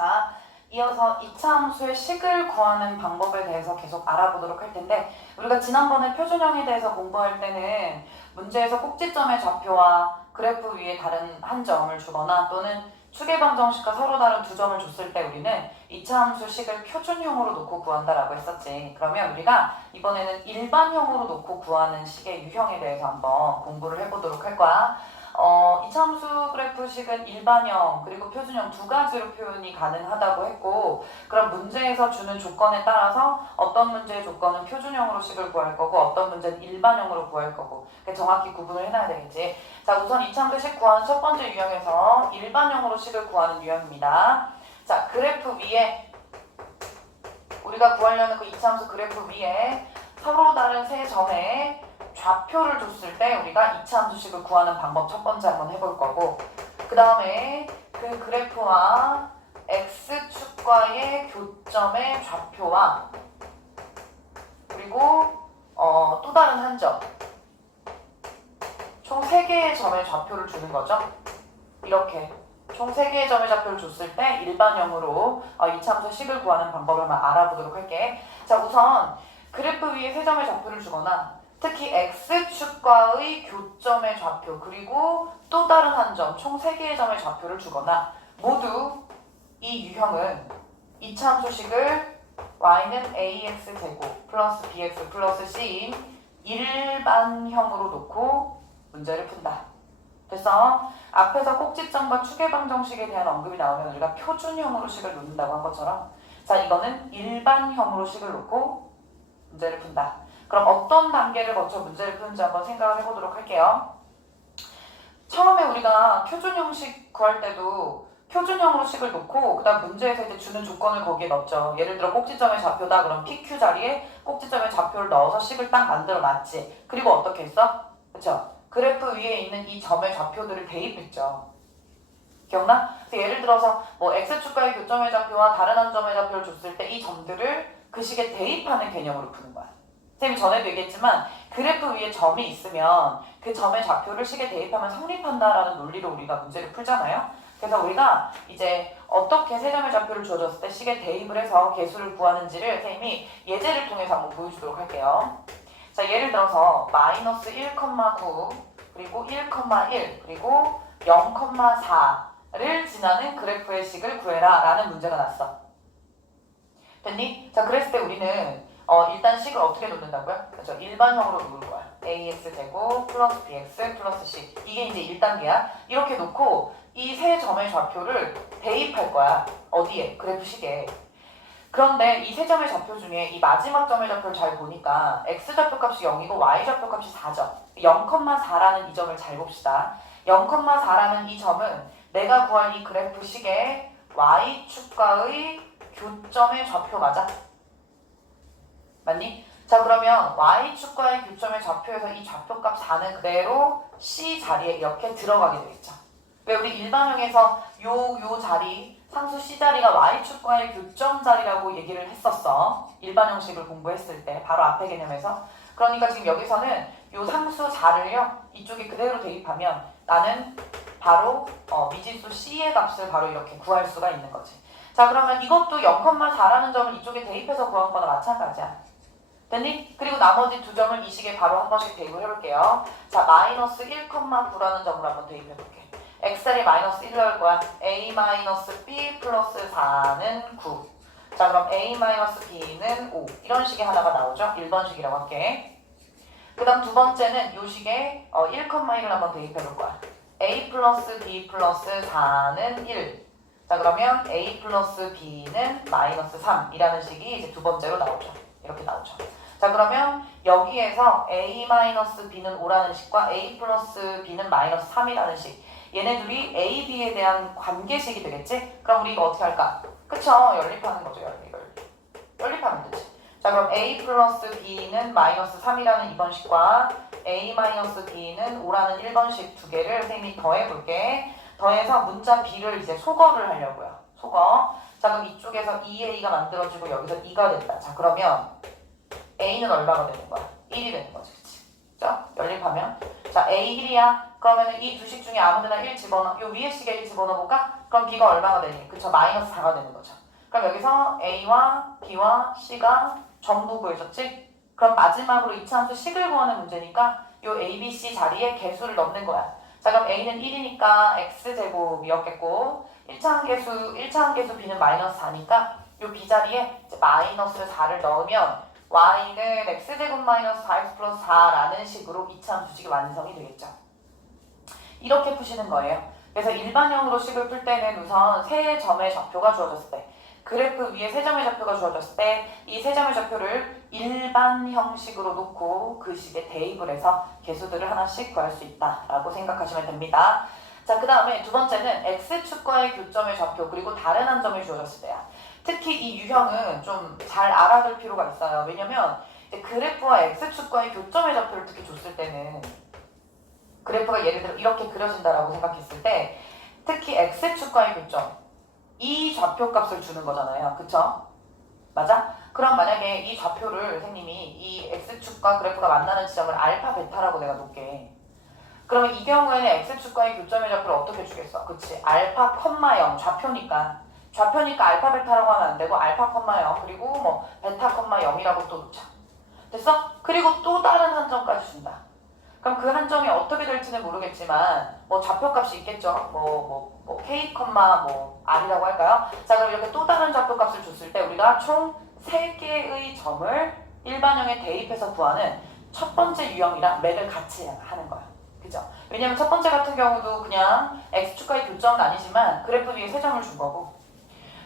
자, 이어서 이차 함수의 식을 구하는 방법에 대해서 계속 알아보도록 할 텐데, 우리가 지난번에 표준형에 대해서 공부할 때는 문제에서 꼭지점의 좌표와 그래프 위에 다른 한 점을 주거나 또는 추계방정식과 서로 다른 두 점을 줬을 때 우리는 이차 함수 식을 표준형으로 놓고 구한다라고 했었지. 그러면 우리가 이번에는 일반형으로 놓고 구하는 식의 유형에 대해서 한번 공부를 해보도록 할 거야. 이차 함수 그래프식은 일반형 그리고 표준형 두 가지로 표현이 가능하다고 했고, 그럼 문제에서 주는 조건에 따라서 어떤 문제의 조건은 표준형으로 식을 구할 거고 어떤 문제는 일반형으로 구할 거고 정확히 구분을 해놔야 되겠지. 자, 우선 이차 함수 식 구하는 첫 번째 유형에서 일반형으로 식을 구하는 유형입니다. 자, 그래프 위에 우리가 구하려는 그 이차 함수 그래프 위에 서로 다른 세 점에 좌표를 줬을 때 우리가 이차 함수식을 구하는 방법 첫 번째 한번 해볼 거고, 그 다음에 그 그래프와 x축과의 교점의 좌표와 그리고 또 다른 한 점, 총 3개의 점의 좌표를 주는 거죠. 이렇게 총 3개의 점의 좌표를 줬을 때 일반형으로 이차 함수식을 구하는 방법을 한번 알아보도록 할게. 자, 우선 그래프 위에 3점의 좌표를 주거나 특히 x축과의 교점의 좌표 그리고 또 다른 한 점, 총 3개의 점의 좌표를 주거나 모두 이 유형은 이차 함수식을 y는 ax제곱 플러스 bx 플러스 c인 일반형으로 놓고 문제를 푼다. 됐어? 앞에서 꼭지점과 추계방정식에 대한 언급이 나오면 우리가 표준형으로 식을 놓는다고 한 것처럼, 자, 이거는 일반형으로 식을 놓고 문제를 푼다. 그럼 어떤 단계를 거쳐 문제를 푸는지 한번 생각을 해보도록 할게요. 처음에 우리가 표준형식 구할 때도 표준형으로 식을 놓고 그 다음 문제에서 이제 주는 조건을 거기에 넣었죠. 예를 들어 꼭지점의 좌표다. 그럼 PQ 자리에 꼭지점의 좌표를 넣어서 식을 딱 만들어 놨지. 그리고 어떻게 했어? 그쵸? 그래프 위에 있는 이 점의 좌표들을 대입했죠. 기억나? 그래서 예를 들어서 뭐 x축과의 교점의 좌표와 다른 한 점의 좌표를 줬을 때 이 점들을 그 식에 대입하는 개념으로 푸는 거야. 선생님이 전에도 얘기했지만 그래프 위에 점이 있으면 그 점의 좌표를 식에 대입하면 성립한다라는 논리로 우리가 문제를 풀잖아요. 그래서 우리가 이제 어떻게 세 점의 좌표를 주어졌을 때 식에 대입을 해서 개수를 구하는지를 선생님이 예제를 통해서 한번 보여주도록 할게요. 자, 예를 들어서 마이너스 1,9 그리고 1,1 그리고 0,4를 지나는 그래프의 식을 구해라 라는 문제가 났어. 됐니? 자, 그랬을 때 우리는 일단 식을 어떻게 놓는다고요? 그렇죠. 일반형으로 놓을 거야. ax제곱 플러스 bx 플러스 c. 이게 이제 1단계야. 이렇게 놓고 이 세 점의 좌표를 대입할 거야. 어디에? 그래프식에. 그런데 이 세 점의 좌표 중에 이 마지막 점의 좌표를 잘 보니까 x좌표값이 0이고 y좌표값이 4점. 0,4라는 이 점을 잘 봅시다. 0,4라는 이 점은 내가 구할 이 그래프식의 y축과의 교점의 좌표 맞아? 맞니? 자, 그러면 y축과의 교점의 좌표에서 이 좌표값 4는 그대로 c 자리에 이렇게 들어가게 되겠죠. 왜 우리 일반형에서 요 자리 상수 c 자리가 y축과의 교점 자리라고 얘기를 했었어. 일반형식을 공부했을 때 바로 앞에 개념에서. 그러니까 지금 여기서는 요 상수 4를요 이쪽에 그대로 대입하면 나는 바로 미지수 c의 값을 바로 이렇게 구할 수가 있는 거지. 자, 그러면 이것도 0,4라는 점을 이쪽에 대입해서 구한 거나 마찬가지야. 됐니? 그리고 나머지 두 점을 이 식에 바로 한 번씩 대입을 해볼게요. 자, 마이너스 1,9라는 점으로 한번 대입해볼게. x자리에 마이너스 1 넣을 거야. a 마이너스 b 플러스 4는 9. 자, 그럼 a 마이너스 b는 5. 이런 식의 하나가 나오죠? 1번식이라고 할게. 그 다음 두 번째는 이 식에 1,1을 한번 대입해볼 거야. a 플러스 b 플러스 4는 1. 자, 그러면 a 플러스 b는 마이너스 3이라는 식이 이제 두 번째로 나오죠. 이렇게 나오죠. 자, 그러면 여기에서 a 마이너스 b는 5라는 식과 a 플러스 b는 마이너스 3이라는 식, 얘네들이 a, b에 대한 관계식이 되겠지? 그럼 우리 이거 어떻게 할까? 그쵸? 연립하는 거죠. 연립하면 되지. 자, 그럼 a 플러스 b는 마이너스 3이라는 2번식과 a 마이너스 b는 5라는 1번식 두 개를 선생님이 더해볼게. 더해서 문자 b를 이제 소거를 하려고요. 소거. 자, 그럼 이쪽에서 2a가 만들어지고 여기서 2가 된다. 자, 그러면 a는 얼마가 되는 거야? 1이 되는 거지. 그치? 그죠? 연립하면. 자, A 1이야. 그러면은 이 두 식 중에 아무데나 1 집어넣어. 요 위에 식에 1 집어넣어볼까? 그럼 B가 얼마가 되니? 그쵸, 마이너스 4가 되는 거죠. 그럼 여기서 A와 B와 C가 전부 구해졌지? 그럼 마지막으로 이차함수 식을 구하는 문제니까 요 A, B, C 자리에 개수를 넣는 거야. 자, 그럼 A는 1이니까 X제곱이었겠고 1차함 계수 B는 마이너스 4니까 요 B 자리에 이제 마이너스 4를 넣으면 Y는 X제곱 마이너스 4X 플러스 4라는 식으로 이차함수 식이 완성이 되겠죠. 이렇게 푸시는 거예요. 그래서 일반형으로 식을 풀 때는 우선 세 점의 좌표가 주어졌을 때, 그래프 위에 세 점의 좌표가 주어졌을 때 이 세 점의 좌표를 일반 형식으로 놓고 그 식에 대입을 해서 개수들을 하나씩 구할 수 있다라고 생각하시면 됩니다. 자, 그 다음에 두 번째는 X축과의 교점의 좌표 그리고 다른 한 점이 주어졌을 때야. 특히 이 유형은 좀 잘 알아둘 필요가 있어요. 왜냐면 그래프와 X축과의 교점의 좌표를 특히 줬을 때는 그래프가 예를 들어 이렇게 그려진다라고 생각했을 때 특히 X축과의 교점 이 좌표값을 주는 거잖아요. 그쵸? 맞아? 그럼 만약에 이 좌표를 선생님이 이 X축과 그래프가 만나는 지점을 알파, 베타라고 내가 놓게. 그러면 이 경우에는 X축과의 교점의 좌표를 어떻게 주겠어? 그치? 알파, 0 좌표니까. 좌표니까 알파, 베타라고 하면 안 되고 알파, 0 그리고 뭐 베타, 0이라고 또 놓자. 됐어? 그리고 또 다른 한 점까지 준다. 그럼 그 한 점이 어떻게 될지는 모르겠지만 뭐 좌표값이 있겠죠. K, R이라고 할까요? 자, 그럼 이렇게 또 다른 좌표값을 줬을 때 우리가 총 3개의 점을 일반형에 대입해서 구하는 첫 번째 유형이랑 맥을 같이 하는 거야. 그죠? 왜냐면 첫 번째 같은 경우도 그냥 X축과의 교점은 아니지만 그래프 위에 세 점을 준 거고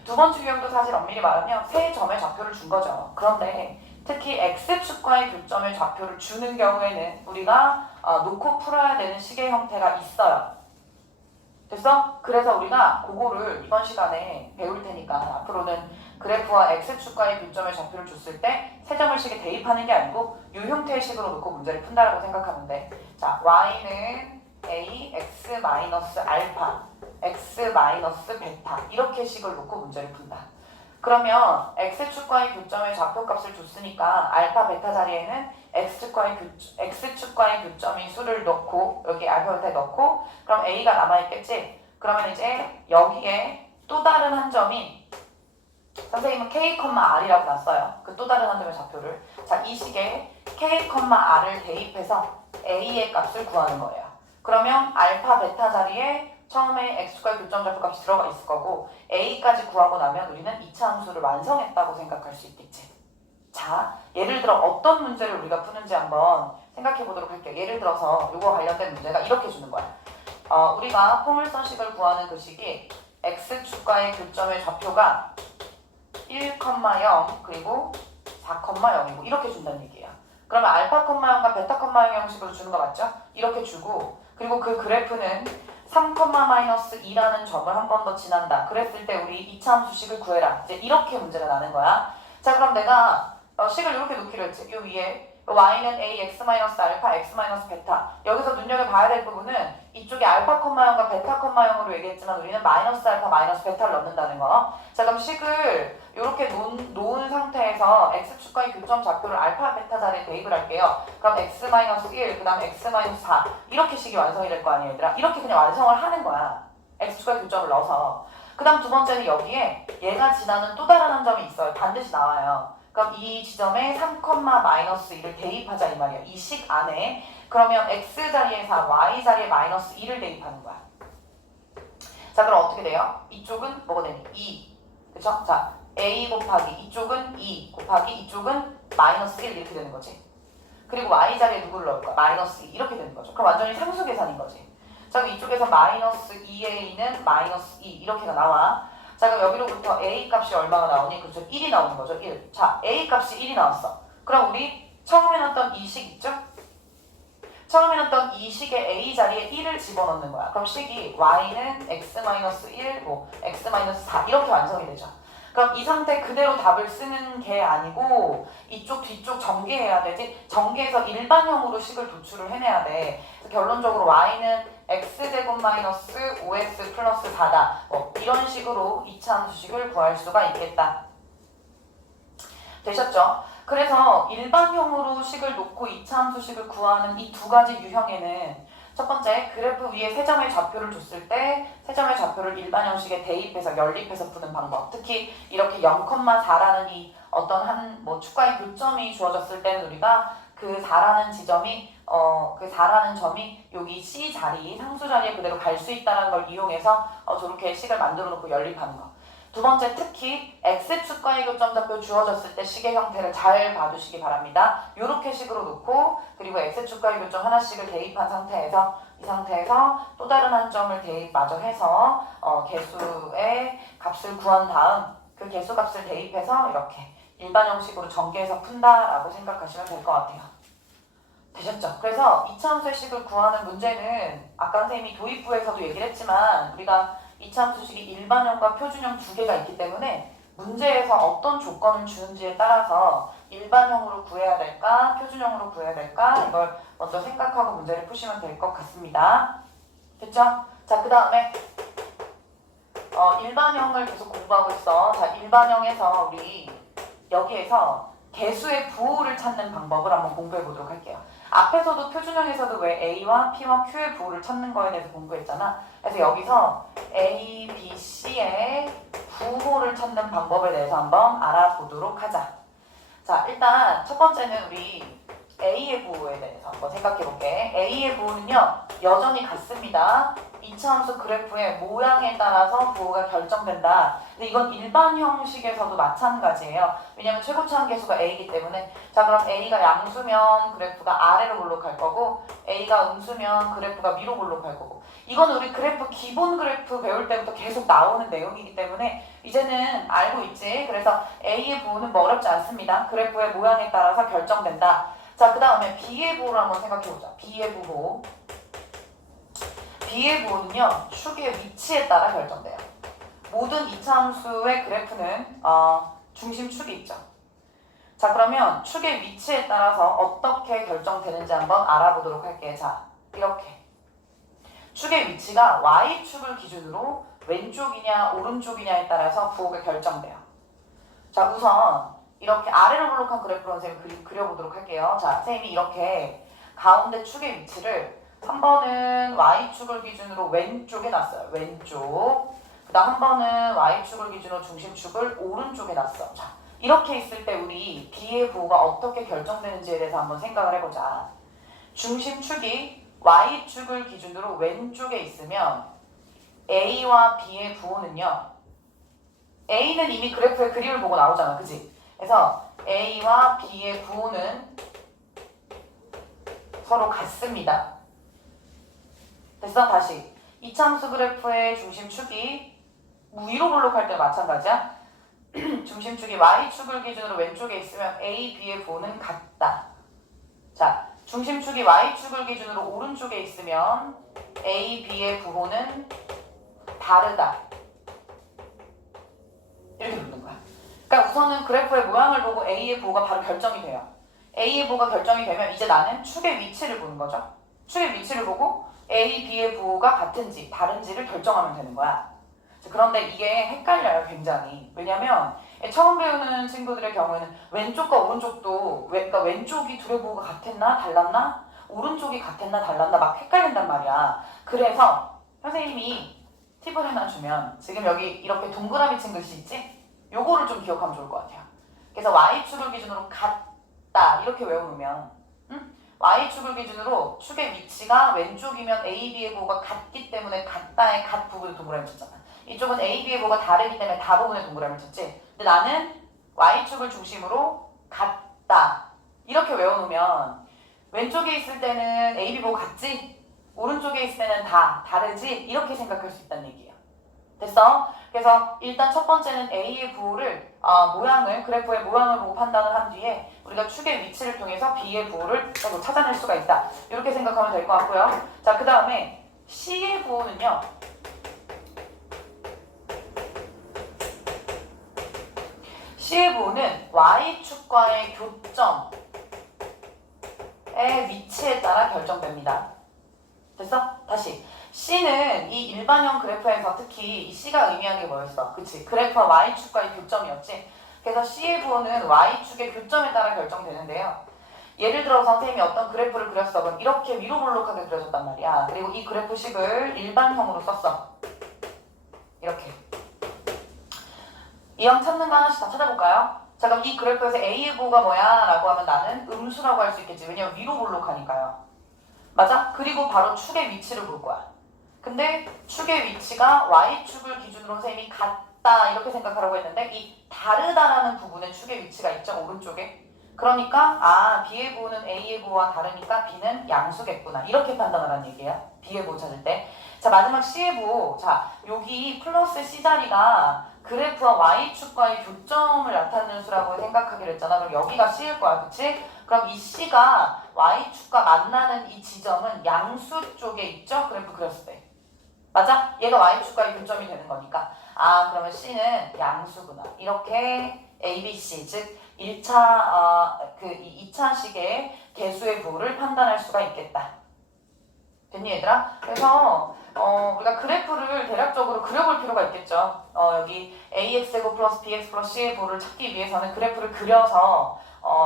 두 번째 유형도 사실 엄밀히 말하면 세 점의 좌표를 준 거죠. 그런데 특히 X축과의 교점의 좌표를 주는 경우에는 우리가 놓고 풀어야 되는 식의 형태가 있어요. 됐어? 그래서 우리가 그거를 이번 시간에 배울 테니까 앞으로는 그래프와 X축과의 교점의 좌표를 줬을 때 세 점을 식에 대입하는 게 아니고 이 형태의 식으로 놓고 문제를 푼다라고 생각하면 돼. 자, Y는 A, X 마이너스 알파, X 마이너스 베타 이렇게 식을 놓고 문제를 푼다. 그러면 X축과의 교점의 좌표값을 줬으니까 알파, 베타 자리에는 X축과의 교점인 수를 넣고 여기 알파, 베타에 넣고 그럼 A가 남아있겠지? 그러면 이제 여기에 또 다른 한 점인 선생님은 K, R이라고 놨어요. 그 또 다른 한 점의 좌표를. 자, 이 식에 K, R을 대입해서 A의 값을 구하는 거예요. 그러면 알파, 베타 자리에 처음에 X축과의 교점 좌표값이 들어가 있을 거고 A까지 구하고 나면 우리는 2차 함수를 완성했다고 생각할 수 있겠지. 자, 예를 들어 어떤 문제를 우리가 푸는지 한번 생각해 보도록 할게요. 예를 들어서 이거 관련된 문제가 이렇게 주는 거야. 우리가 포물선식을 구하는 그 식이 X축과의 교점의 좌표가 1, 0 그리고 4, 0이고 이렇게 준다는 얘기예요. 그러면 알파, 0과 베타, 0 형식으로 주는 거 맞죠? 이렇게 주고 그리고 그 그래프는 3, 2라는 점을 한 번 더 지난다. 그랬을 때 우리 2차 함수식을 구해라. 이제 이렇게 문제가 나는 거야. 자, 그럼 내가 식을 이렇게 놓기로 했지. 이 위에 y는 a, x-알파, x-베타. 여기서 눈여겨봐야 될 부분은 이쪽에 알파, 0과 베타, 0으로 얘기했지만 우리는 마이너스 알파, 마이너스 베타를 넣는다는 거. 자, 그럼 식을 이렇게 놓은 상태에서 x축과의 교점 좌표를 알파, 베타 자리에 대입을 할게요. 그럼 x-1, 그 다음에 x-4 이렇게 식이 완성이 될 거 아니에요, 얘들아? 이렇게 그냥 완성을 하는 거야. x축과의 교점을 넣어서. 그 다음 두 번째는 여기에 얘가 지나는 또 다른 한 점이 있어요. 반드시 나와요. 그럼 이 지점에 3,-1을 대입하자 이 말이야. 이 식 안에. 그러면 x 자리에 4, y 자리에 마이너스 2를 대입하는 거야. 자, 그럼 어떻게 돼요? 이쪽은 뭐가 되니? 2. 그쵸? 자, a 곱하기 이쪽은 2 곱하기 이쪽은 마이너스 1 이렇게 되는 거지. 그리고 y 자리에 누구를 넣을 거야? 마이너스 2 이렇게 되는 거죠. 그럼 완전히 상수 계산인 거지. 자, 그럼 이쪽에서 마이너스 2a는 마이너스 2 이렇게가 나와. 자, 그럼 여기로부터 a 값이 얼마가 나오니? 그렇죠? 1이 나오는 거죠. 1. 자, a 값이 1이 나왔어. 그럼 우리 처음에 넣었던 이 식 있죠? 처음에 넣었던 이 식의 a 자리에 1을 집어넣는 거야. 그럼 식이 y는 x-1, x-4 이렇게 완성이 되죠. 그럼 이 상태 그대로 답을 쓰는 게 아니고 이쪽 뒤쪽 전개해야 되지. 전개해서 일반형으로 식을 도출을 해내야 돼. 그래서 결론적으로 y는 x제곱 마이너스 5x 플러스 4다. 이런 식으로 2차 함수식을 구할 수가 있겠다. 되셨죠? 그래서 일반형으로 식을 놓고 이차함수식을 구하는 이 두 가지 유형에는 첫 번째, 그래프 위에 세 점의 좌표를 줬을 때 세 점의 좌표를 일반형식에 대입해서 연립해서 푸는 방법. 특히 이렇게 0,4라는 이 어떤 한 뭐 축과의 교점이 주어졌을 때는 우리가 그 4라는 지점이 그 4라는 점이 여기 C 자리, 상수 자리에 그대로 갈 수 있다는 걸 이용해서 저렇게 식을 만들어 놓고 연립하는 거. 두 번째, 특히 X축과의 교점좌표 주어졌을 때 식의 형태를 잘 봐주시기 바랍니다. 요렇게 식으로 놓고 그리고 X축과의 교점 하나씩을 대입한 상태에서 이 상태에서 또 다른 한 점을 대입마저 해서 개수의 값을 구한 다음 그 개수 값을 대입해서 이렇게 일반 형식으로 전개해서 푼다라고 생각하시면 될 것 같아요. 되셨죠? 그래서 이차함수의 식을 구하는 문제는 아까 선생님이 도입부에서도 얘기를 했지만 우리가 이차함수식이 일반형과 표준형 두 개가 있기 때문에 문제에서 어떤 조건을 주는지에 따라서 일반형으로 구해야 될까 표준형으로 구해야 될까 이걸 먼저 생각하고 문제를 푸시면 될 것 같습니다. 됐죠? 자, 그 다음에 일반형을 계속 공부하고 있어. 자, 일반형에서 우리 여기에서 개수의 부호를 찾는 방법을 한번 공부해 보도록 할게요. 앞에서도 표준형에서도 왜 A와 P와 Q의 부호를 찾는 거에 대해서 공부했잖아. 그래서 여기서 A, B, C의 부호를 찾는 방법에 대해서 한번 알아보도록 하자. 자, 일단 첫 번째는 우리 A의 부호에 대해서 한번 생각해 볼게. A의 부호는요, 여전히 같습니다. 이차함수 그래프의 모양에 따라서 부호가 결정된다. 근데 이건 일반 형식에서도 마찬가지예요. 왜냐면 최고차항 계수가 A이기 때문에. 자, 그럼 A가 양수면 그래프가 아래로 볼록할 거고 A가 음수면 그래프가 위로 볼록할 거고. 이건 우리 그래프 기본 그래프 배울 때부터 계속 나오는 내용이기 때문에 이제는 알고 있지. 그래서 A의 부호는 뭐 어렵지 않습니다. 그래프의 모양에 따라서 결정된다. 자, 그 다음에 B의 부호를 한번 생각해보자. B의 부호. B의 부호는요, 축의 위치에 따라 결정돼요. 모든 이차함수의 그래프는 중심축이 있죠. 자, 그러면 축의 위치에 따라서 어떻게 결정되는지 한번 알아보도록 할게요. 자, 이렇게. 축의 위치가 Y축을 기준으로 왼쪽이냐 오른쪽이냐에 따라서 부호가 결정돼요. 자, 우선 이렇게 아래로 볼록한 그래프로 선생님이 그려보도록 할게요. 자, 선생님이 이렇게 가운데 축의 위치를 한 번은 Y축을 기준으로 왼쪽에 놨어요. 왼쪽. 그 다음 한 번은 Y축을 기준으로 중심축을 오른쪽에 놨어. 자, 이렇게 있을 때 우리 B의 부호가 어떻게 결정되는지에 대해서 한번 생각을 해보자. 중심축이 Y축을 기준으로 왼쪽에 있으면 A와 B의 부호는요. A는 이미 그래프의 그림을 보고 나오잖아. 그치? 그래서 A와 B의 부호는 서로 같습니다. 됐어? 다시. 이차함수 그래프의 중심축이 위로 볼록할 때 마찬가지야. 중심축이 Y축을 기준으로 왼쪽에 있으면 A, B의 부호는 같다. 자, 중심축이 Y축을 기준으로 오른쪽에 있으면 A, B의 부호는 다르다. 이렇게 묻는 거야. 그러니까 우선은 그래프의 모양을 보고 A의 부호가 바로 결정이 돼요. A의 부호가 결정이 되면 이제 나는 축의 위치를 보는 거죠. 축의 위치를 보고 A, B의 부호가 같은지 다른지를 결정하면 되는 거야. 그런데 이게 헷갈려요, 굉장히. 왜냐면 처음 배우는 친구들의 경우에는 왼쪽과 오른쪽도 그러니까 왼쪽이 둘의 부호가 같았나 달랐나? 오른쪽이 같았나 달랐나 막 헷갈린단 말이야. 그래서 선생님이 팁을 하나 주면 지금 여기 이렇게 동그라미 친 글씨 있지? 요거를 좀 기억하면 좋을 것 같아요. 그래서 Y축을 기준으로 같다 이렇게 외워놓으면 Y축을 기준으로 축의 위치가 왼쪽이면 A, B의 부호가 같기 때문에 같다의 갓 부분에 동그라미 쳤잖아. 이쪽은 A, B의 부호가 다르기 때문에 다 부분에 동그라미 쳤지. 근데 나는 Y축을 중심으로 같다 이렇게 외워놓으면 왼쪽에 있을 때는 A, B 부호 같지? 오른쪽에 있을 때는 다 다르지? 이렇게 생각할 수 있다는 얘기예요. 됐어? 그래서 일단 첫 번째는 A의 부호를 그래프의 모양을 보고 판단을 한 뒤에 우리가 축의 위치를 통해서 B의 부호를 찾아낼 수가 있다. 이렇게 생각하면 될 것 같고요. 자, 그 다음에 C의 부호는요. C의 부호는 Y축과의 교점의 위치에 따라 결정됩니다. 됐어? 다시. C는 이 일반형 그래프에서 특히 이 C가 의미하는 게 뭐였어? 그치? 그래프와 Y축과의 교점이었지? 그래서 C의 부호는 Y축의 교점에 따라 결정되는데요. 예를 들어 선생님이 어떤 그래프를 그렸어. 그럼 이렇게 위로 볼록하게 그려줬단 말이야. 그리고 이 그래프식을 일반형으로 썼어. 이렇게. 이형 찾는 거 하나씩 다 찾아볼까요? 자, 그럼 이 그래프에서 A의 부호가 뭐야? 라고 하면 나는 음수라고 할 수 있겠지. 왜냐면 위로 볼록하니까요. 맞아? 그리고 바로 축의 위치를 볼 거야. 근데 축의 위치가 Y축을 기준으로 선생님이 같다 이렇게 생각하라고 했는데 이 다르다라는 부분에 축의 위치가 있죠. 오른쪽에. 그러니까 B의 부호는 A의 부호와 다르니까 B는 양수겠구나. 이렇게 판단하라는 얘기예요. B의 부호 찾을 때. 자, 마지막 C의 부호. 자, 여기 플러스 C 자리가 그래프와 Y축과의 교점을 나타내는 수라고 생각하기로 했잖아. 그럼 여기가 C일 거야. 그치? 그럼 이 C가 Y축과 만나는 이 지점은 양수 쪽에 있죠? 그래프 그렸을 때. 맞아? 얘가 Y축과의 교점이 되는 거니까. 그러면 C는 양수구나. 이렇게 ABC, 즉 2차식의 개수의 부호를 판단할 수가 있겠다. 됐니 얘들아? 그래서 우리가 그래프를 대략적으로 그려볼 필요가 있겠죠. 여기 AX제곱 플러스 BX 플러스 C의 부호를 찾기 위해서는 그래프를 그려서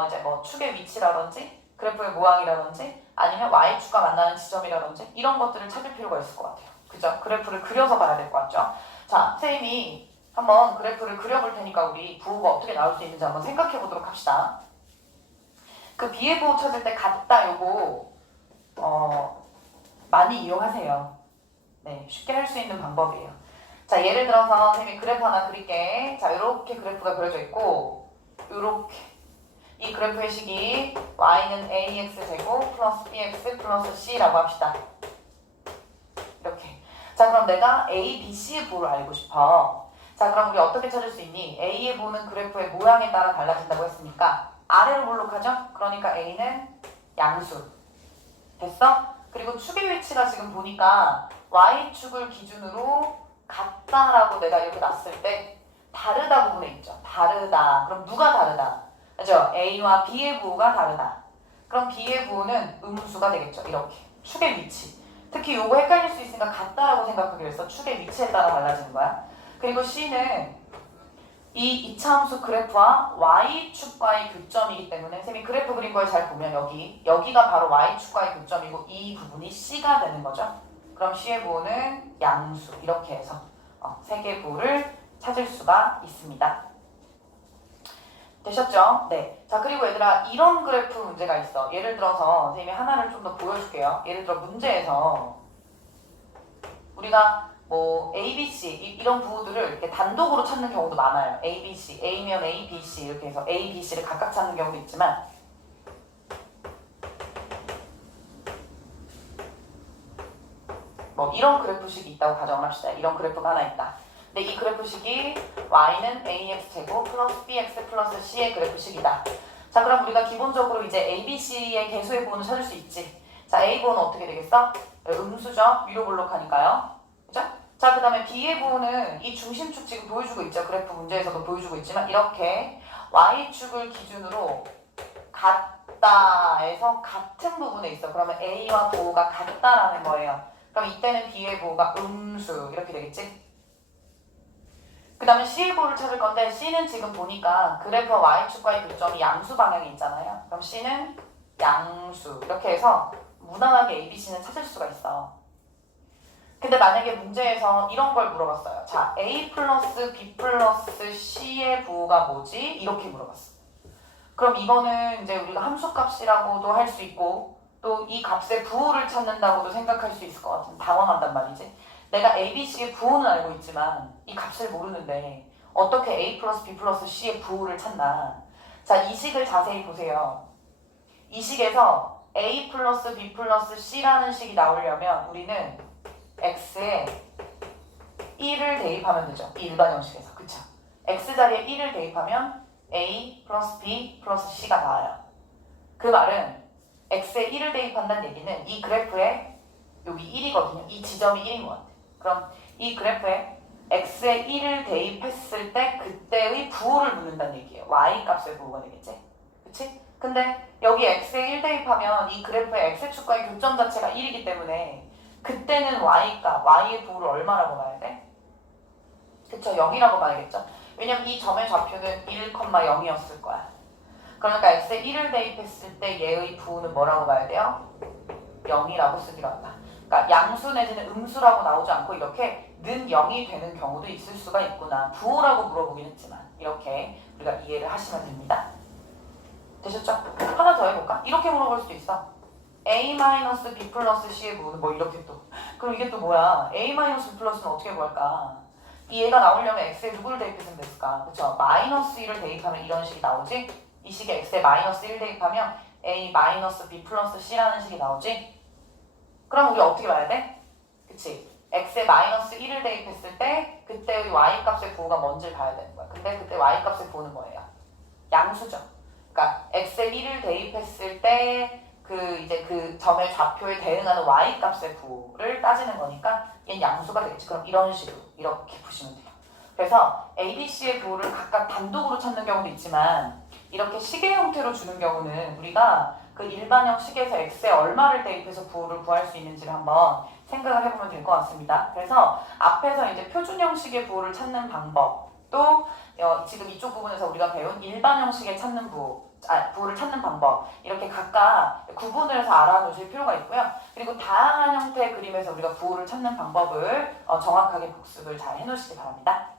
이제 뭐 축의 위치라든지 그래프의 모양이라든지 아니면 Y축과 만나는 지점이라든지 이런 것들을 찾을 필요가 있을 것 같아요. 그죠? 그래프를 그려서 봐야 될 것 같죠? 자, 선생님이 한번 그래프를 그려볼 테니까 우리 부호가 어떻게 나올 수 있는지 한번 생각해 보도록 합시다. 그 B의 부호 찾을 때 같다 요거 많이 이용하세요. 네, 쉽게 할 수 있는 방법이에요. 자, 예를 들어서 선생님이 그래프 하나 그릴게. 자, 이렇게 그래프가 그려져 있고 이렇게 이 그래프의 식이 y는 ax제곱 플러스 bx 플러스 c라고 합시다. 이렇게. 자, 그럼 내가 a, b, c의 부호를 알고 싶어. 자, 그럼 우리 어떻게 찾을 수 있니? a의 부호는 그래프의 모양에 따라 달라진다고 했으니까 아래로 볼록하죠? 그러니까 a는 양수. 됐어? 그리고 축의 위치가 지금 보니까 y축을 기준으로 같다라고 내가 이렇게 놨을 때 다르다 부분에 있죠. 다르다. 그럼 누가 다르다? 그죠? A와 B의 부호가 다르다. 그럼 B의 부호는 음수가 되겠죠. 이렇게. 축의 위치. 특히 요거 헷갈릴 수 있으니까 같다라고 생각하기로 했어. 축의 위치에 따라 달라지는 거야. 그리고 C는 이 이차함수 그래프와 Y축과의 교점이기 때문에 선생님이 그래프 그린 걸 잘 보면 여기가 바로 Y축과의 교점이고 이 부분이 C가 되는 거죠. 그럼 C의 부호는 양수. 이렇게 해서 세 개의 부호를 찾을 수가 있습니다. 되셨죠? 네. 자, 그리고 얘들아 이런 그래프 문제가 있어. 예를 들어서 선생님이 하나를 좀 더 보여줄게요. 예를 들어 문제에서 우리가 뭐 A, B, C 이런 부호들을 이렇게 단독으로 찾는 경우도 많아요. A, B, C, A면 A, B, C 이렇게 해서 A, B, C를 각각 찾는 경우도 있지만 뭐 이런 그래프식이 있다고 가정을 합시다. 이런 그래프가 하나 있다. 근데 이 그래프식이 y는 ax제곱 플러스 bx 플러스 c의 그래프식이다. 자, 그럼 우리가 기본적으로 이제 a, b, c의 개수의 부호는 찾을 수 있지. 자, a 부호는 어떻게 되겠어? 음수죠. 위로 볼록하니까요. 그죠? 자, 그 다음에 b의 부호는 이 중심축 지금 보여주고 있죠. 그래프 문제에서도 보여주고 있지만 이렇게 y축을 기준으로 같다에서 같은 부분에 있어. 그러면 a와 부호가 같다라는 거예요. 그럼 이때는 b의 부호가 음수 이렇게 되겠지? 그 다음에 C의 부호를 찾을 건데 C는 지금 보니까 그래프와 Y축과의 교점이 양수 방향에 있잖아요. 그럼 C는 양수 이렇게 해서 무난하게 ABC는 찾을 수가 있어. 근데 만약에 문제에서 이런 걸 물어봤어요. 자, A 플러스 B 플러스 C의 부호가 뭐지? 이렇게 물어봤어. 그럼 이거는 이제 우리가 함수값이라고도 할 수 있고 또 이 값의 부호를 찾는다고도 생각할 수 있을 것 같은 당황한단 말이지. 내가 A, B, C의 부호는 알고 있지만 이 값을 모르는데 어떻게 A 플러스 B 플러스 C의 부호를 찾나. 자, 이 식을 자세히 보세요. 이 식에서 A 플러스 B 플러스 C라는 식이 나오려면 우리는 X에 1을 대입하면 되죠. 이 일반 형식에서. 그쵸? X 자리에 1을 대입하면 A 플러스 B 플러스 C가 나와요. 그 말은 X에 1을 대입한다는 얘기는 이 그래프에 여기 1이거든요. 이 지점이 1인 것 같아요. 그럼 이 그래프에 x에 1을 대입했을 때 그때의 부호를 묻는다는 얘기예요. y 값의 부호가 되겠지? 그치? 근데 여기 x에 1 대입하면 이 그래프의 x축과의 교점 자체가 1이기 때문에 그때는 y값, y의 부호를 얼마라고 봐야 돼? 그쵸? 0이라고 봐야겠죠? 왜냐면 이 점의 좌표는 1,0이었을 거야. 그러니까 x에 1을 대입했을 때 얘의 부호는 뭐라고 봐야 돼요? 0이라고 쓰기로 한다. 그러니까 양수 내지는 음수라고 나오지 않고 이렇게 는 0이 되는 경우도 있을 수가 있구나. 부호라고 물어보긴 했지만 이렇게 우리가 이해를 하시면 됩니다. 되셨죠? 하나 더 해볼까? 이렇게 물어볼 수도 있어. a-b 플러스 c의 부호는 뭐 이렇게 또. 그럼 이게 또 뭐야? a-b 플러스는 어떻게 구할까? 이 얘가 나오려면 x에 누구를 대입했으면 됐을까? 그쵸? 마이너스 1을 대입하면 이런 식이 나오지? 이 식에 x에 마이너스 1 대입하면 a-b 플러스 c라는 식이 나오지? 그럼 우리 어떻게 봐야 돼? 그치? x에 마이너스 1을 대입했을 때 그때의 y값의 부호가 뭔지를 봐야 되는 거야. 근데 그때 y값의 부호는 뭐예요? 양수죠. 그러니까 x에 1을 대입했을 때 이제 그 점의 좌표에 대응하는 y값의 부호를 따지는 거니까 얘는 양수가 되겠지. 그럼 이런 식으로 이렇게 보시면 돼요. 그래서 ABC의 부호를 각각 단독으로 찾는 경우도 있지만 이렇게 시계 형태로 주는 경우는 우리가 그 일반형 식에서 x에 얼마를 대입해서 부호를 구할 수 있는지를 한번 생각을 해보면 될 것 같습니다. 그래서 앞에서 이제 표준 형식의 부호를 찾는 방법, 또 지금 이쪽 부분에서 우리가 배운 일반 형식의 찾는 부호를 찾는 방법, 이렇게 각각 구분을 해서 알아두실 필요가 있고요. 그리고 다양한 형태의 그림에서 우리가 부호를 찾는 방법을 정확하게 복습을 잘 해놓으시기 바랍니다.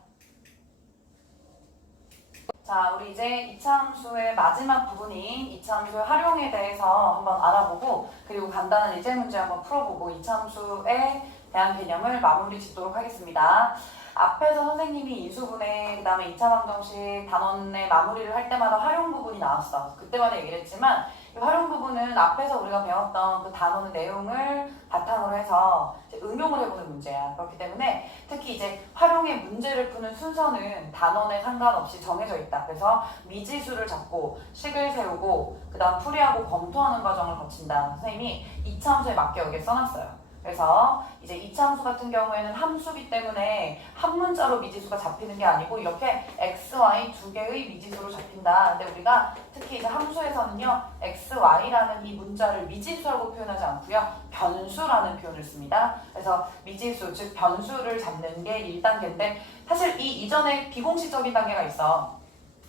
자, 우리 이제 이차함수의 마지막 부분인 이차함수의 활용에 대해서 한번 알아보고, 그리고 간단한 예제 문제 한번 풀어보고 이차함수에 대한 개념을 마무리 짓도록 하겠습니다. 앞에서 선생님이 인수분해, 그 다음에 2차 방정식 단원의 마무리를 할 때마다 활용 부분이 나왔어. 그때마다 얘기를 했지만 이 활용 부분은 앞에서 우리가 배웠던 그 단원의 내용을 바탕으로 해서 이제 응용을 해보는 문제야. 그렇기 때문에 특히 이제 활용의 문제를 푸는 순서는 단원에 상관없이 정해져 있다. 그래서 미지수를 잡고 식을 세우고 그 다음 풀이하고 검토하는 과정을 거친다. 선생님이 2차 함수에 맞게 여기에 써놨어요. 그래서 이제 이차함수 같은 경우에는 함수기 때문에 한 문자로 미지수가 잡히는 게 아니고 이렇게 x, y 두 개의 미지수로 잡힌다. 근데 우리가 특히 이제 함수에서는요, x, y라는 이 문자를 미지수라고 표현하지 않고요, 변수라는 표현을 씁니다. 그래서 미지수, 즉 변수를 잡는 게 1단계인데 사실 이 이전에 비공식적인 단계가 있어.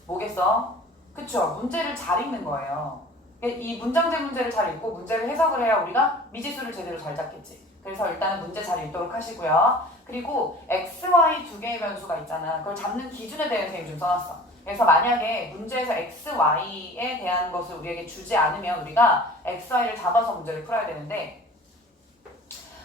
뭐겠어? 그쵸? 문제를 잘 읽는 거예요. 이 문장제 문제를 잘 읽고 문제를 해석을 해야 우리가 미지수를 제대로 잘 잡겠지. 그래서 일단은 문제 잘 읽도록 하시고요. 그리고 x, y 두 개의 변수가 있잖아. 그걸 잡는 기준에 대해서 좀 써놨어. 그래서 만약에 문제에서 x, y에 대한 것을 우리에게 주지 않으면 우리가 x, y를 잡아서 문제를 풀어야 되는데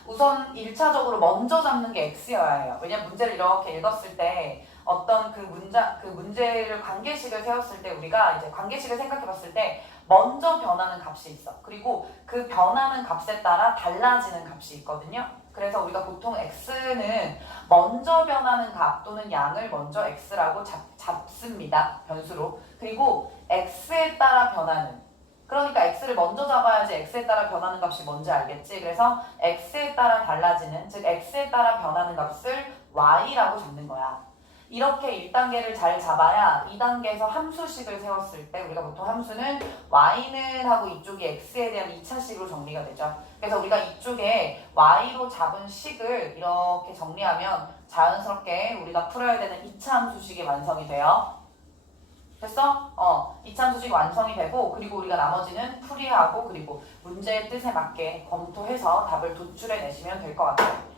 우선 1차적으로 먼저 잡는 게 x여야 해요. 왜냐면 문제를 이렇게 읽었을 때 어떤 그 문제를 관계식을 세웠을 때 우리가 이제 관계식을 생각해 봤을 때 먼저 변하는 값이 있어. 그리고 그 변하는 값에 따라 달라지는 값이 있거든요. 그래서 우리가 보통 x는 먼저 변하는 값 또는 양을 먼저 x라고 잡습니다. 변수로. 그리고 x에 따라 변하는, 그러니까 x를 먼저 잡아야지 x에 따라 변하는 값이 뭔지 알겠지? 그래서 x에 따라 달라지는, 즉 x에 따라 변하는 값을 y라고 잡는 거야. 이렇게 1단계를 잘 잡아야 2단계에서 함수식을 세웠을 때 우리가 보통 함수는 y는 하고 이쪽이 x에 대한 2차식으로 정리가 되죠. 그래서 우리가 이쪽에 y로 잡은 식을 이렇게 정리하면 자연스럽게 우리가 풀어야 되는 2차 함수식이 완성이 돼요. 됐어? 2차 함수식이 완성이 되고, 그리고 우리가 나머지는 풀이하고 그리고 문제의 뜻에 맞게 검토해서 답을 도출해내시면 될 것 같아요.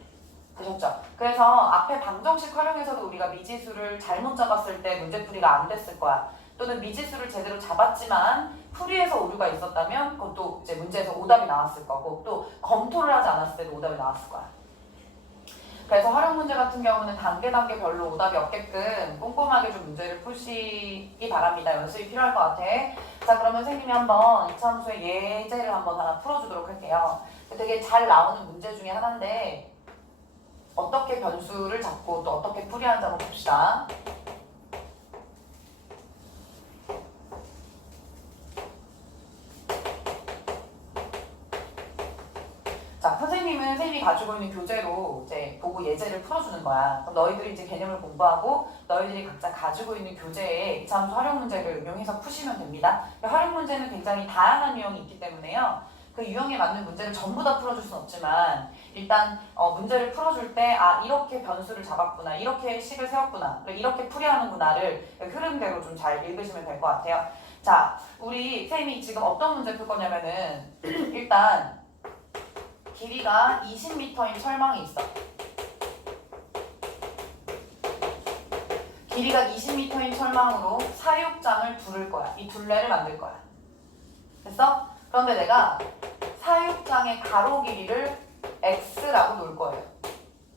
되셨죠? 그래서 앞에 방정식 활용해서도 우리가 미지수를 잘못 잡았을 때 문제풀이가 안 됐을 거야. 또는 미지수를 제대로 잡았지만 풀이에서 오류가 있었다면 그것도 이제 문제에서 오답이 나왔을 거고, 또 검토를 하지 않았을 때도 오답이 나왔을 거야. 그래서 활용 문제 같은 경우는 단계별로 오답이 없게끔 꼼꼼하게 좀 문제를 푸시기 바랍니다. 연습이 필요할 것 같아. 자, 그러면 선생님이 한번 이차함수의 예제를 한번 하나 풀어주도록 할게요. 되게 잘 나오는 문제 중에 하나인데 어떻게 변수를 잡고 또 어떻게 풀이하는지 한번 봅시다. 자, 선생님이 가지고 있는 교재로 이제 보고 예제를 풀어주는 거야. 그럼 너희들이 이제 개념을 공부하고 너희들이 각자 가지고 있는 교재에 이차함수 활용 문제를 응용해서 푸시면 됩니다. 활용 문제는 굉장히 다양한 유형이 있기 때문에요. 그 유형에 맞는 문제를 전부 다 풀어줄 수는 없지만 일단 문제를 풀어줄 때 이렇게 변수를 잡았구나, 이렇게 식을 세웠구나, 이렇게 풀이하는구나를 흐름대로 좀 잘 읽으시면 될 것 같아요. 자, 우리 쌤이 지금 어떤 문제 풀 거냐면은 일단 길이가 20m인 철망이 있어. 길이가 20m인 철망으로 사육장을 두를 거야. 이 둘레를 만들 거야. 됐어? 그런데 내가 사육장의 가로 길이를 x라고 놓을 거예요.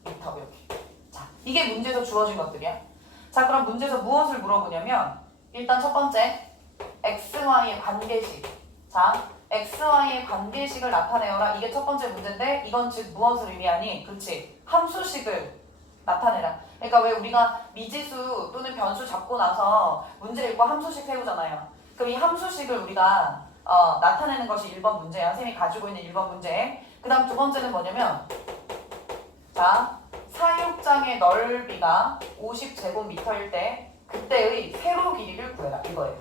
미터 이렇게. 자, 이게 문제에서 주어진 것들이야. 자, 그럼 문제에서 무엇을 물어보냐면 일단 첫 번째 xy의 관계식. 자, xy의 관계식을 나타내어라. 이게 첫 번째 문제인데 이건 즉 무엇을 의미하니? 그렇지. 함수식을 나타내라. 그러니까 왜 우리가 미지수 또는 변수 잡고 나서 문제 읽고 함수식 세우잖아요. 그럼 이 함수식을 우리가 나타내는 것이 1번 문제야. 선생님이 가지고 있는 1번 문제. 그 다음 두 번째는 뭐냐면 자, 사육장의 넓이가 50제곱미터일 때 그때의 세로 길이를 구해라. 이거예요.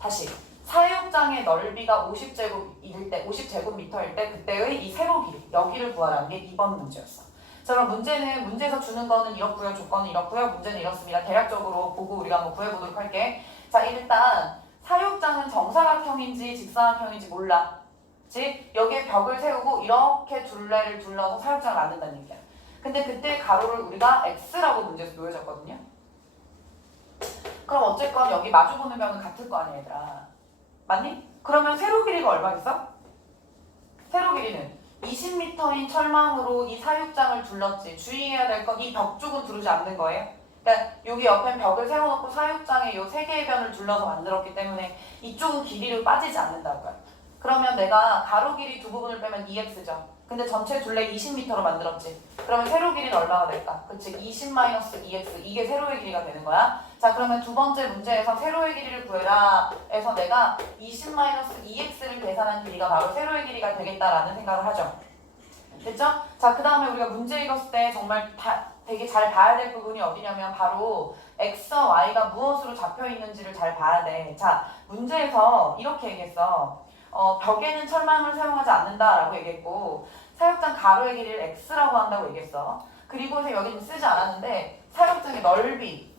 다시 사육장의 넓이가 50제곱미터일 때 그때의 이 세로 길이, 여기를 구하라는 게 2번 문제였어. 자, 그럼 문제에서 주는 거는 이렇고요. 조건은 이렇고요. 문제는 이렇습니다. 대략적으로 보고 우리가 한번 구해보도록 할게. 자, 일단 사육장은 정사각형인지 직사각형인지 몰라. 즉 여기에 벽을 세우고 이렇게 둘레를 둘러서 사육장을 만든다는 얘기야. 근데 그때 가로를 우리가 x라고 문제에서 놓여졌거든요. 그럼 어쨌건 여기 마주보는 면은 같을 거 아니야, 얘들아. 맞니? 그러면 세로 길이가 얼마겠어? 세로 길이는 20m인 철망으로 이 사육장을 둘렀지. 주의해야 될 건 이 벽 쪽은 두르지 않는 거예요. 그러니까 여기 옆에 벽을 세워놓고 사육장에 이 세 개의 변을 둘러서 만들었기 때문에 이쪽은 길이로 빠지지 않는다고요. 그러면 내가 가로 길이 두 부분을 빼면 2x죠. 근데 전체 둘레 20m로 만들었지. 그러면 세로 길이는 얼마가 될까? 그치? 20-2x. 이게 세로의 길이가 되는 거야. 자, 그러면 두 번째 문제에서 세로의 길이를 구해라 해서 내가 20-2x를 계산한 길이가 바로 세로의 길이가 되겠다라는 생각을 하죠. 됐죠? 자, 그 다음에 우리가 문제 읽었을 때 정말 되게 잘 봐야 될 부분이 어디냐면 바로 x와 y가 무엇으로 잡혀 있는지를 잘 봐야 돼. 자, 문제에서 이렇게 얘기했어. 벽에는 철망을 사용하지 않는다라고 얘기했고 사육장 가로의 길이를 x라고 한다고 얘기했어. 그리고 여기는 쓰지 않았는데 사육장의 넓이.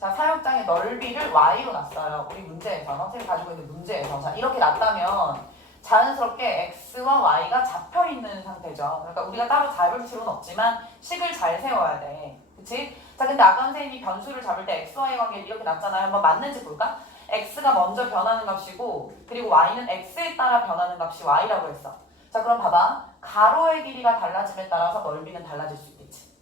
자, 사육장의 넓이를 y로 놨어요. 우리 문제에서 선생님이 가지고 있는 문제에서. 자, 이렇게 놨다면 자연스럽게 x와 y가 잡혀 있는 상태죠. 그러니까 우리가 따로 잡을 필요는 없지만 식을 잘 세워야 돼. 그치? 자, 근데 아까 선생님이 변수를 잡을 때 x, y 관계를 이렇게 놨잖아요. 한번 맞는지 볼까? x가 먼저 변하는 값이고 그리고 y는 x에 따라 변하는 값이 y라고 했어. 자, 그럼 봐봐. 가로의 길이가 달라짐에 따라서 넓이는 달라질 수 있겠지.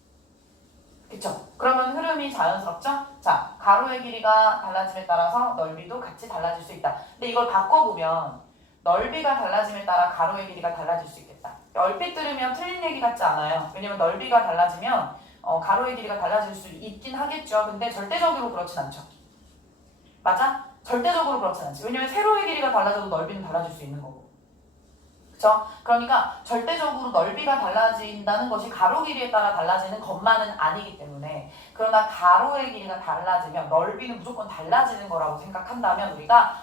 그쵸? 그러면 흐름이 자연스럽죠? 자, 가로의 길이가 달라짐에 따라서 넓이도 같이 달라질 수 있다. 근데 이걸 바꿔보면 넓이가 달라짐에 따라 가로의 길이가 달라질 수 있겠다. 얼핏 들으면 틀린 얘기 같지 않아요. 왜냐면 넓이가 달라지면 가로의 길이가 달라질 수 있긴 하겠죠. 근데 절대적으로 그렇진 않죠. 맞아? 절대적으로 그렇진 않지. 왜냐면 세로의 길이가 달라져도 넓이는 달라질 수 있는 거고. 그쵸? 그러니까 절대적으로 넓이가 달라진다는 것이 가로 길이에 따라 달라지는 것만은 아니기 때문에 그러나 가로의 길이가 달라지면 넓이는 무조건 달라지는 거라고 생각한다면 우리가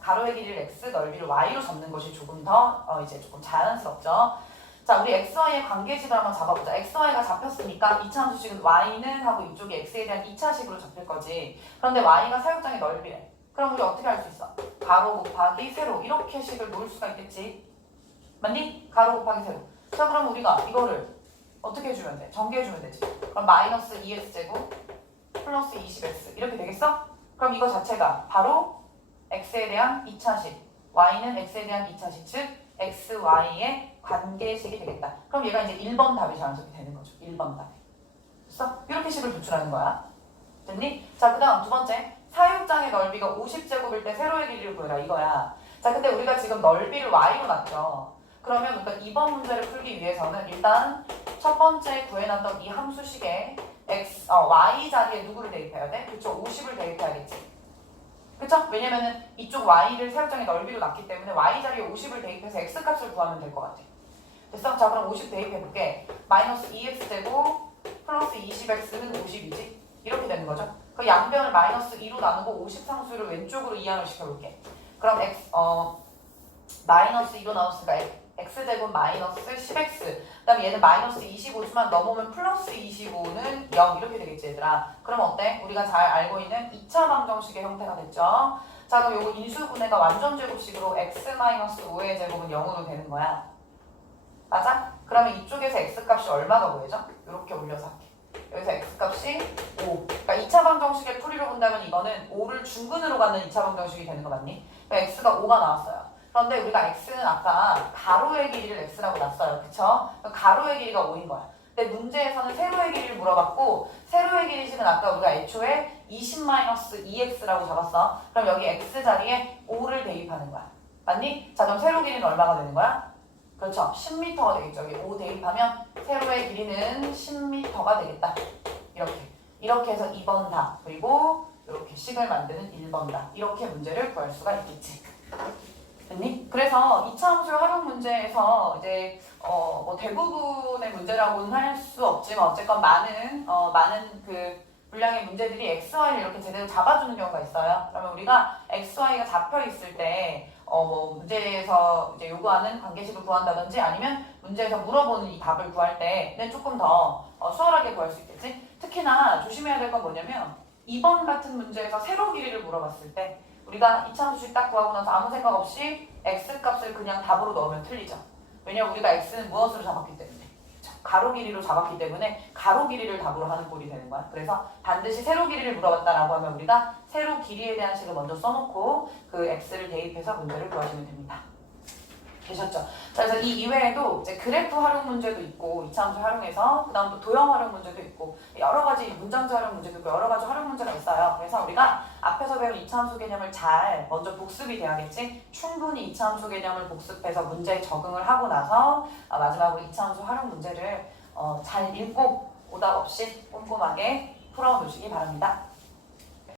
가로의 길이를 x, 넓이를 y로 잡는 것이 조금 더 이제 조금 자연스럽죠. 자, 우리 xy의 관계식을 한번 잡아보자. xy가 잡혔으니까 2차 함수식은 y는 하고 이쪽이 x에 대한 2차식으로 잡힐 거지. 그런데 y가 사육장의 넓이래. 그럼 우리 어떻게 할 수 있어? 가로 곱하기 세로 이렇게 식을 놓을 수가 있겠지. 맞니? 가로 곱하기 세로. 자, 그럼 우리가 이거를 어떻게 해주면 돼? 전개해주면 되지. 그럼 마이너스 2x제곱 플러스 20x 이렇게 되겠어? 그럼 이거 자체가 바로 x에 대한 2차식, y는 x에 대한 2차식, 즉 x, y의 관계식이 되겠다. 그럼 얘가 이제 1번 답이 자연스럽게 되는 거죠. 1번 답이. 됐어? 이렇게 식을 도출하는 거야. 됐니? 자, 그 다음 두 번째. 사육장의 넓이가 50제곱일 때 세로의 길이를 구해라 이거야. 자, 근데 우리가 지금 넓이를 y로 놨죠. 그러면 우리가 이번 문제를 풀기 위해서는 일단 첫 번째 구해놨던 이 함수식에 y 자리에 누구를 대입해야 돼? 그쵸? 50을 대입해야겠지. 그쵸? 왜냐면은 이쪽 y를 사육장의 넓이로 놨기 때문에 y 자리에 50을 대입해서 x 값을 구하면 될 것 같아. 됐어? 자, 그럼 50 대입해볼게. 마이너스 2x제곱 플러스 20x는 50이지? 이렇게 되는 거죠. 그 양변을 마이너스 2로 나누고 50 상수를 왼쪽으로 이항을 시켜볼게. 그럼 마이너스 2로 나왔으니까 x제곱 마이너스 10x 그 다음에 얘는 마이너스 25지만 넘으면 플러스 25는 0 이렇게 되겠지 얘들아. 그럼 어때? 우리가 잘 알고 있는 2차 방정식의 형태가 됐죠. 자 그럼 요거 인수분해가 완전 제곱식으로 x-5의 제곱은 0으로 되는 거야. 맞아? 그러면 이쪽에서 x 값이 얼마가 구해져? 이렇게 올려서 할게. 여기서 x값이 5. 그러니까 2차 방정식의 풀이로 본다면 이거는 5를 중근으로 갖는 2차 방정식이 되는 거 맞니? 그러니까 x가 5가 나왔어요. 그런데 우리가 x는 아까 가로의 길이를 x라고 놨어요. 그쵸? 가로의 길이가 5인 거야. 근데 문제에서는 세로의 길이를 물어봤고 세로의 길이식은 아까 우리가 애초에 20-2x라고 잡았어. 그럼 여기 x 자리에 5를 대입하는 거야. 맞니? 자 그럼 세로 길이는 얼마가 되는 거야? 그렇죠. 10m가 되겠죠. 여기 5 대입하면 세로의 길이는 10m가 되겠다. 이렇게 해서 2번 답 그리고 이렇게 식을 만드는 1번 답 이렇게 문제를 구할 수가 있겠지. 됐니? 그래서 2차 함수 활용 문제에서 이제 뭐 대부분의 문제라고는 할 수 없지만 어쨌건 많은 그 분량의 문제들이 x, y를 이렇게 제대로 잡아주는 경우가 있어요. 그러면 우리가 x, y가 잡혀 있을 때 뭐 문제에서 이제 요구하는 관계식을 구한다든지 아니면 문제에서 물어보는 이 답을 구할 때는 조금 더 수월하게 구할 수 있겠지. 특히나 조심해야 될 건 뭐냐면 2번 같은 문제에서 세로 길이를 물어봤을 때 우리가 2차 함수식 딱 구하고 나서 아무 생각 없이 x 값을 그냥 답으로 넣으면 틀리죠. 왜냐면 우리가 x는 무엇으로 잡았기 때문에 가로 길이로 잡았기 때문에 가로 길이를 답으로 하는 꼴이 되는 거야. 그래서 반드시 세로 길이를 물어봤다라고 하면 우리가 세로 길이에 대한 식을 먼저 써놓고 그 x를 대입해서 문제를 구하시면 됩니다. 되셨죠? 자, 그래서 이 이외에도 이제 그래프 활용 문제도 있고 2차 함수 활용해서 그 다음 또 도형 활용 문제도 있고 여러 가지 문장지 활용 문제도 있고 여러 가지 활용 문제가 있어요. 그래서 우리가 앞에서 배운 2차 함수 개념을 잘 먼저 복습이 돼야겠지. 충분히 2차 함수 개념을 복습해서 문제에 적응을 하고 나서 마지막으로 2차 함수 활용 문제를 잘 읽고 오답 없이 꼼꼼하게 풀어놓으시기 바랍니다.